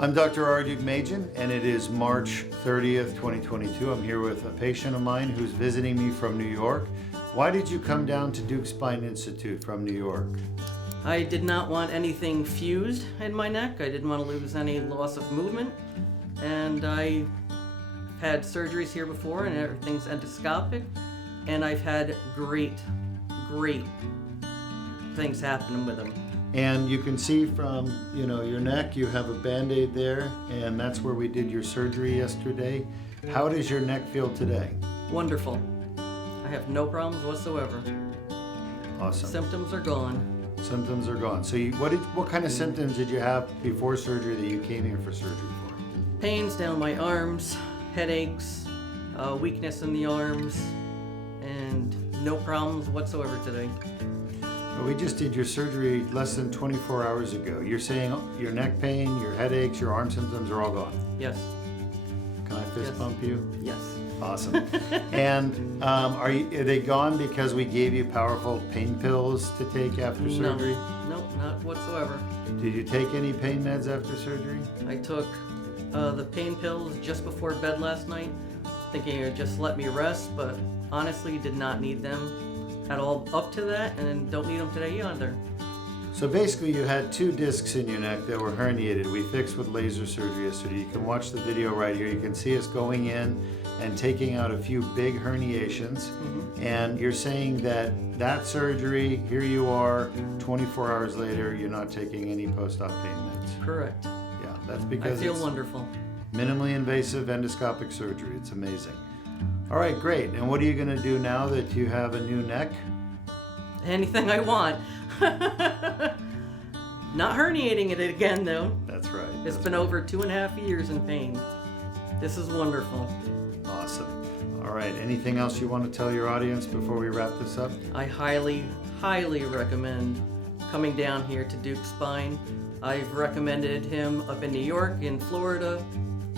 I'm Dr. Deuk, and it is March 30th, 2022. I'm here with a patient of mine who's visiting me from New York. Why did you come down to Deuk Spine Institute from New York? I did not want anything fused in my neck. I didn't want to lose any loss of movement. And I had surgeries here before and everything's endoscopic. And I've had great things happening with them. And you can see from, your neck, you have a Band-Aid there, and that's where we did your surgery yesterday. How does your neck feel today? Wonderful. I have no problems whatsoever. Awesome. Symptoms are gone. Symptoms are gone. So what kind of symptoms did you have before surgery that you came here for surgery for? Pains down my arms, headaches, weakness in the arms, and no problems whatsoever today. We just did your surgery less than 24 hours ago. You're saying your neck pain, your headaches, your arm symptoms are all gone? Yes. Can I fist bump you? Yes. Awesome. And are they gone because we gave you powerful pain pills to take after surgery? No, not whatsoever. Did you take any pain meds after surgery? I took the pain pills just before bed last night, thinking it would just let me rest, but honestly did not need them at all up to that, and don't need them today either. So basically you had 2 discs in your neck that were herniated. We fixed with laser surgery yesterday. You can watch the video right here. You can see us going in and taking out a few big herniations. Mm-hmm. And you're saying that surgery, here you are, 24 hours later, you're not taking any post-op pain meds. Correct. Yeah, that's because I feel wonderful. Minimally invasive endoscopic surgery. It's amazing. All right, great. And what are you going to do now that you have a new neck? Anything I want. Not herniating it again, though. That's right. It's been over 2.5 years in pain. This is wonderful. Awesome. All right, anything else you want to tell your audience before we wrap this up? I highly recommend coming down here to Deuk Spine. I've recommended him up in New York, in Florida,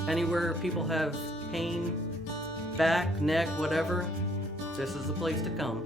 anywhere people have pain, back, neck, whatever. This is the place to come.